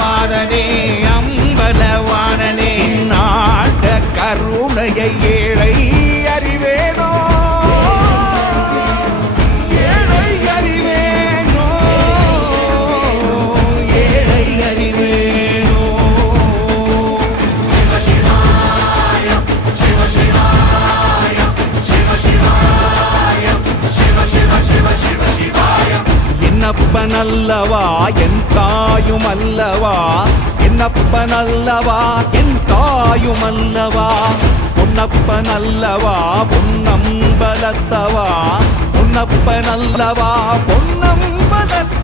மாதனே அம்பலவானனே நாட கருணையை ஏழை அறிவேனோ ஏழை அறிவேனோ ஏழை அறிவேனோ என்னப்பனல்லவா என் தாயும் அல்லவா என்னப்பனல்லவா என் தாயும் அல்லவா பொன்னப்பனல்லவா பொன்னம்பலத்தவா பொன்னப்பனல்லவா பொன்னம்பலத்த